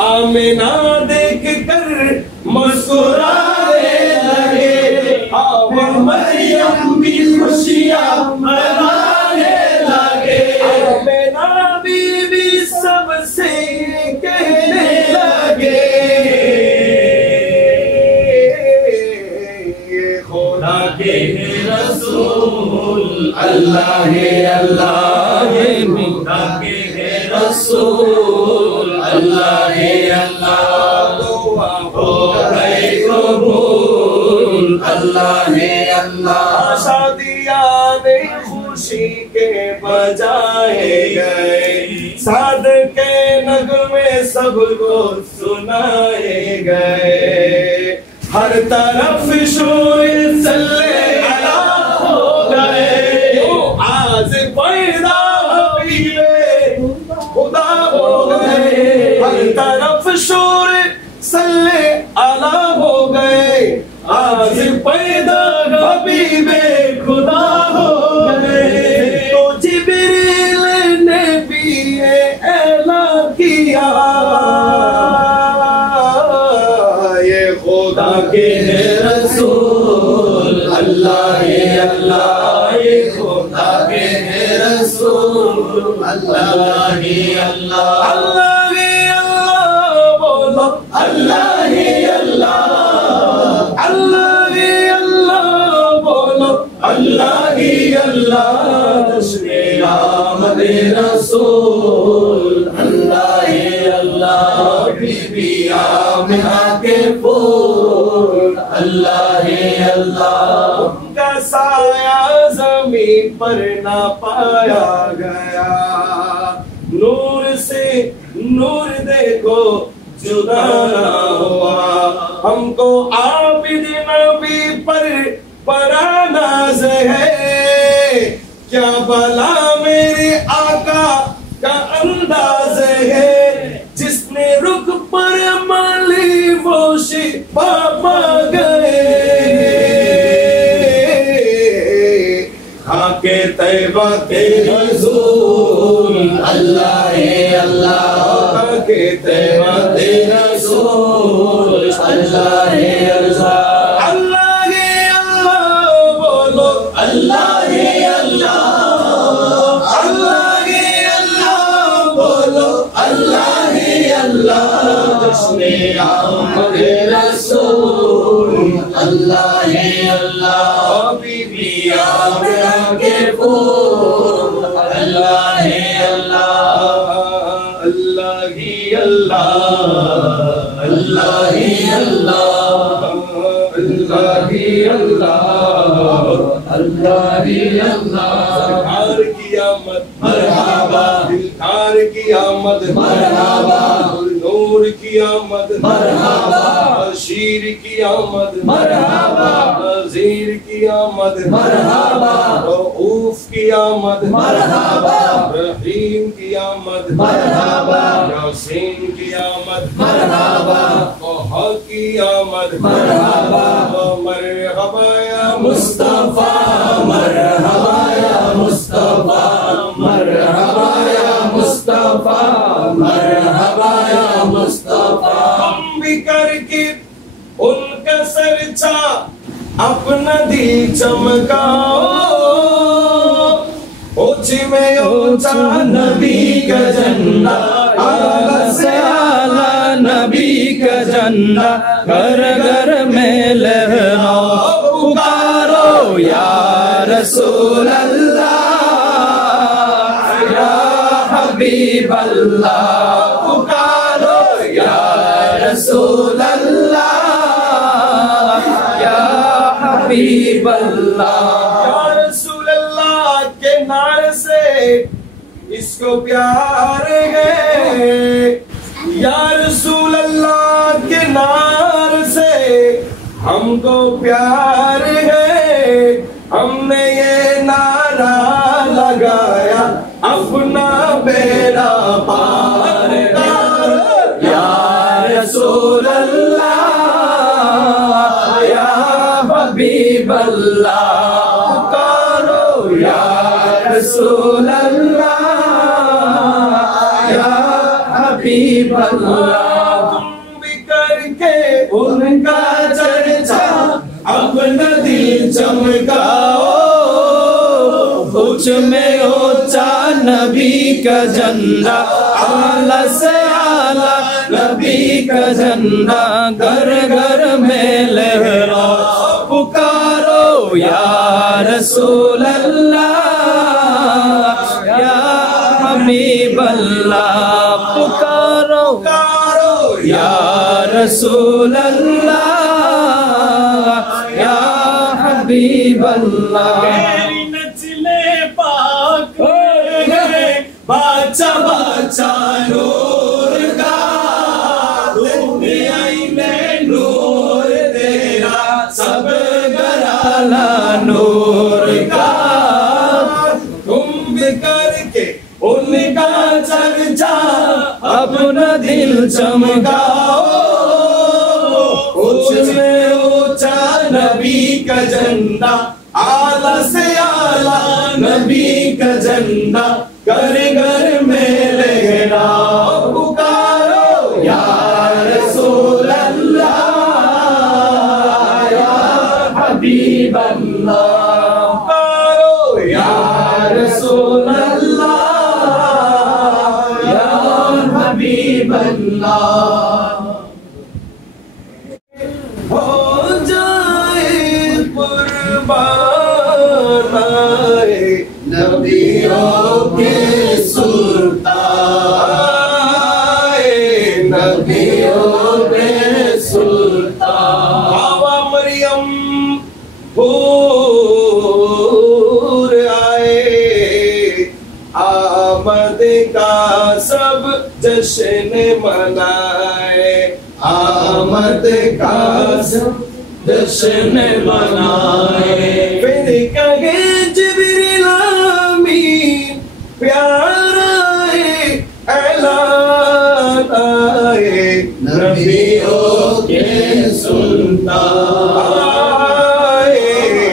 आमिना देख कर मुस्कुराने लगे, अब मरियम भी खुशियां मनाने लगे। आमिना बीवी सबसे कहने लगे, खुदा के रसूल अल्लाह है, अल्लाह है, खुदा के रसूल अल्लाह है, अल्लाह दुआ हो गए कबूल अल्लाह है, अल्लाह। शादियां में खुशी के बजाए गए, साद के नगमे सबको सुनाए गए, हर तरफ शोर सल्ले अला हो गए, आज पैदा हबीबे खुदा हो गए, हर तरफ शोर सल्ले अला हो गए, आज पैदा हबीबे खुदा हो गए। तो जिब्रील ने भी ऐलान किया, ये खुदा के रसूल अल्लाह है, अल्लाह, ये खुदा के रसूल अल्लाह है, अल्लाह। अल्लाह है अल्लाह बोलो, अल्लाह है अल्लाह, अल्लाह है अल्लाह बोलो, अल्लाह है अल्लाह। जश्न आमद रसूल अल्लाह है अल्लाह, बीबी आमिना के फूल अल्लाह है अल्लाह। उनका साया जमीन पर ना पाया गया, नूर से नूर देखो जुदा ना हुआ, हमको आबिद नबी पर बड़ा नाज है, क्या भला मेरे आका का अंदाज है, जिसने रुख पर माली वो शिफा पा गए, खाके तैबा के रसूल अल्लाह है अल्लाह, खाके तैबा के रसूल अल्लाह है अल्लाह। अल्लाह है अल्लाह बोलो, अल्लाह है अल्लाह, अल्लाह है अल्लाह बोलो, अल्लाह है अल्लाह। जश्न आमद रसूल अल्लाह है अल्लाह, बीबी आमिना के फूल अल्लाह है अल्लाह। अल्लाह ही अल्लाह, अल्लाह ही अल्लाह, अल्लाह ही अल्लाह, अल्लाह ही अल्लाह। सरकार की आमद मरहबा, दिलदार की आमद मरहबा, नूर की आमद मरहबा, बशीर की आमद मरहबा, नज़ीर की आमद मरहबा, रऊफ की आमद मरहबा, रहीम की आमद मरहबा, यासीन की आमद मरहबा, तोहा की आमद मरहबा, मरहबा या मुस्तफा, मरहबा या मुस्तफा, मरहबा या मुस्तफा, मरहबा या मुस्तफा। हम भी करके उनका सरचा अपना दिल चमकाओ, ऊंची में ऊंचा नबी का झंडा, आला से आला नबी का झंडा, घर घर में लहराओ, पुकारो या रसूल अल्लाह, या हबीब अल्लाह, पुकारो या रसूल अल्लाह, या हबीब अल्लाह। या रसूल अल्लाह के नारे से इसको प्यार है, या रसूल अल्लाह के नारे से हमको प्यार है, हमने ये नारा लगाया अपना बेड़ा पार कर, या रसूल अल्लाह, या हबीब अल्लाह, पुकारो या रसूल अल्लाह, या हबीब अल्लाह। करके उनका चर्चा अपना दिल चमकाओ। ऊंच में ऊंचा नबी का झंडा, आला से आला नबी का झंडा, घर घर में लहराओ। पुकारो या रसूल अल्लाह, या हबीब अल्लाह। पुकारो या रसूल अल्लाह, या हबीब अल्लाह। बाचा बाचा नूर का, दुनिया में नूर तेरा, सब घराना नूर का। कुंभ करके उनका चर्चा अपना दिल चमकाओ। ऊंच में ऊंचा नबी का झंडा, आला से आला नबी का झंडा, घर घर में लहराओ। पुकारो या रसूल अल्लाह, या हबीब अल्लाह। पुकारो या रसूल अल्लाह, या हबीब अल्लाह। हो जाए कुर्बान नबियों के सुल्तान, नबियों के सुल्तान। हवा मरियम हूर आए, आमद का सब जश्न मनाए, आमद का सब जश्न मनाए। फिर कहे जिब्रील आमीन, प्यारा ऐलान आए, नबियों के सुल्तान आए,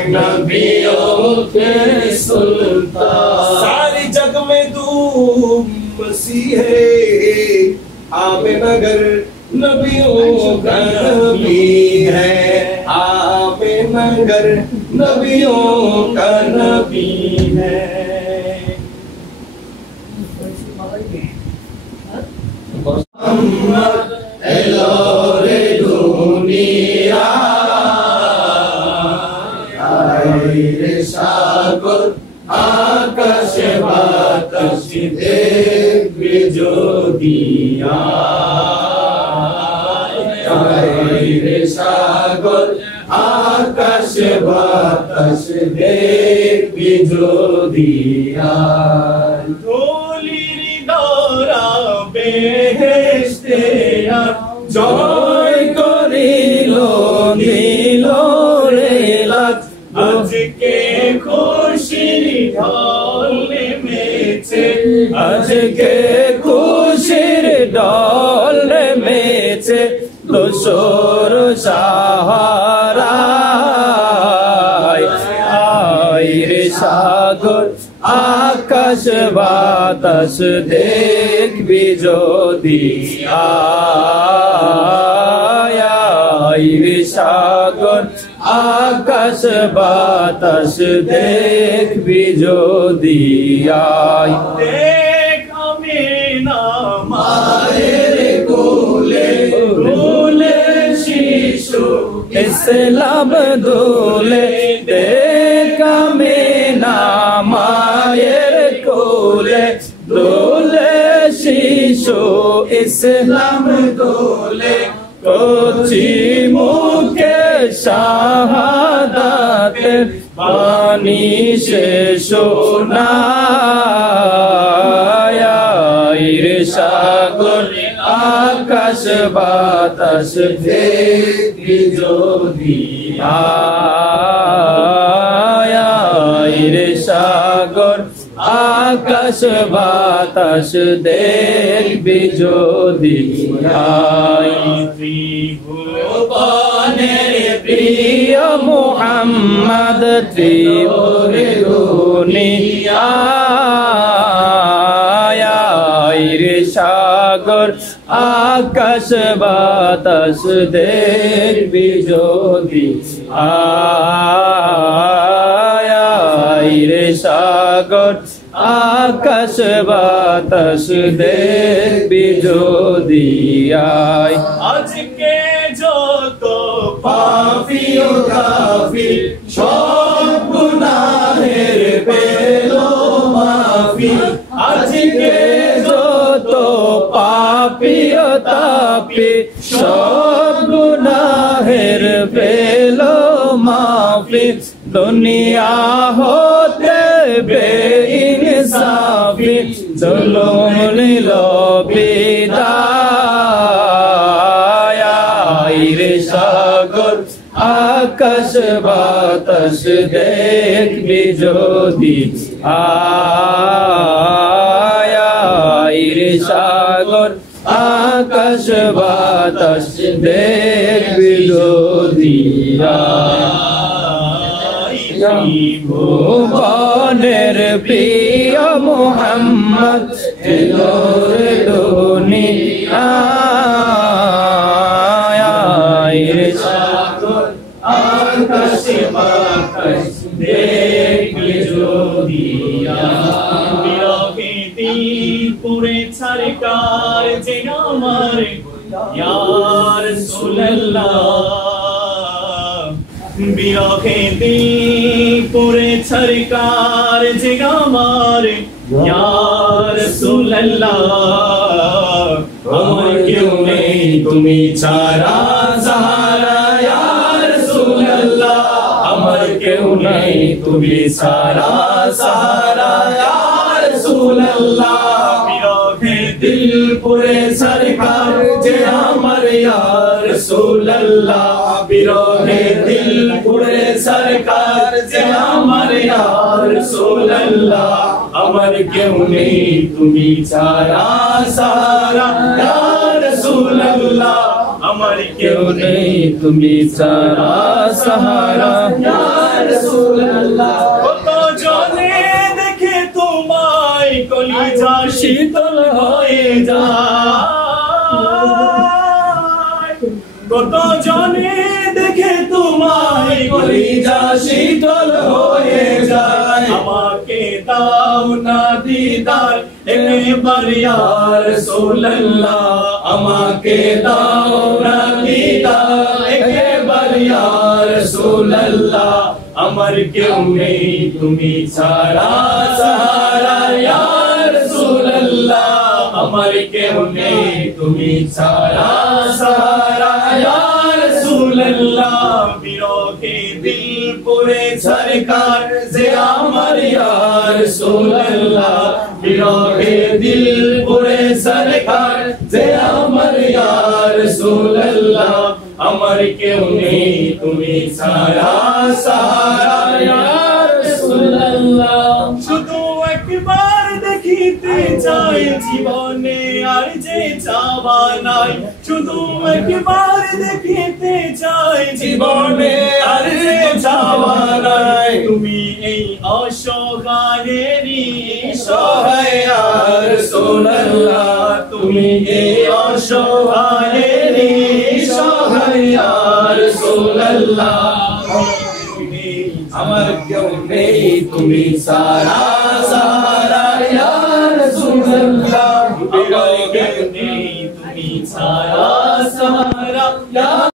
नबियों के सुल्तान। सारे जग में धूम मसीहे, आमिनगर नबियों का नबी है, आमिनगर नबियों का नबी है। मोहम्मद एलोरे दुनिया, आए सागर आकाश बाताश देख जो दिया, आए सागर आकाश बाताश देख जो दिया। বেহেশতেয়া জয় করিল দিল রে লাত, আজকে খুশির ঢল নেমেছে, আজকে খুশির ঢল নেমেছে, দোসর সাহারায়। আয় রে সাগর আকাশ বাতাস দেখবি যদি, আয় রে সাগর আকাশ বাতাস দেখবি যদি, আয় দেখ আমিনা মায়ের কোলে, কোলে শিশু ইসলাম দোলে, দেখ আমিনা মায়ের কোলে, দোলে শিশু ইসলাম দোলে, কচি মুখে শাহাদাতের বাণী সে শোনায়। রে সাগর আকাশ বাতাস দেখবি যদি, আয় রে সাগর আকাশ বাতাস দেখবি যদি, আয় ত্রিভুবনের প্রিয় মুহাম্মদ ত্রিপুরে দুনিয়ায়। রে সাগর আকাশ বাতাস দেখবি যদি আয় রে সাগর আকাশ বাতাস দেখবি যদি আয় আজকে যত পাপী ও কাফির সব গুনাহের পেলো মাফি আজকে যত পাপী ও তাপী সব গুনাহের পেলো মাফি দুনিয়া হতে বেইনসাফি জুলুম নিল বিদায় রে সাগর আকাশ বাতাস দেখবি যদি আয় রে সাগর আকাশ বাতাস দেখবি যদি ভুবনের প্রিয় মোহাম্মদ এলোরে দুনিয়ায় রে সাগর আকাশ বাতাস দেখবি যদি বিরহেতি পুরে সরকার যে আমার ইয়া রাসূলুল্লাহ বিরহেতি পুরে সরকার যে আমার ইয়া রাসূলুল্লাহ আমার কেউ নেই তুমি ছাড়া সাহারা ইয়া রাসূলুল্লাহ আমার কেউ নেই তুমি ছাড়া সাহারা ইয়া রাসূলুল্লাহ বিরহে দিল পুরে সরকার যে আমার ইয়া রাসূলুল্লাহ বিরহে দিল পুরে সরকার যে আমার ইয়া রাসূলুল্লাহ আমার কেউ নেই তুমি ছাড়া সাহারা ইয়া রাসূলুল্লাহ আমার কেউ নেই তুমি ছাড়া সাহারা ইয়া রাসূলুল্লাহ কত জনে দেখে তোমায় কলিজা শীতল হয়ে যায় কত জনে দেখে তোমায় কলিজা শীতল হয়ে যায় আমাকে দাও না দিদার একবার ইয়া রাসূলুল্লাহ আমাকে দাও না দিদার একবার ইয়া রাসূলুল্লাহ আমার কেউ নেই তুমি ছাড়া সাহারা ইয়া রাসূলুল্লাহ আমার কেউ নেই তুমি ছাড়া সাহারা ইয়া রাসূলুল্লাহ বিরহে দিল পুরে সরকার যে আমার ইয়া রাসূলুল্লাহ বিরহে দিল পুরে সরকার যে আমার ইয়া রাসূলুল্লাহ আমার কেউ নেই তুমি ছাড়া সাহারা ইয়া রাসূলুল্লাহ শুধু একবার দেখিতে চাই জীবনে আর যে চাওয়া নাই শুধু একবার দেখিতে চাই জীবনে আর যে চাওয়া নাই তুমি এই অসহায়েরই সহায় ইয়া রাসূলুল্লাহ তুমি এই অসহায়েরই সহায় ইয়া রাসূলুল্লাহ আমার কেউ নেই তুমি সারা সারা ইয়া রাসূলুল্লাহ আমার কেউ নেই তুমি সারা সারা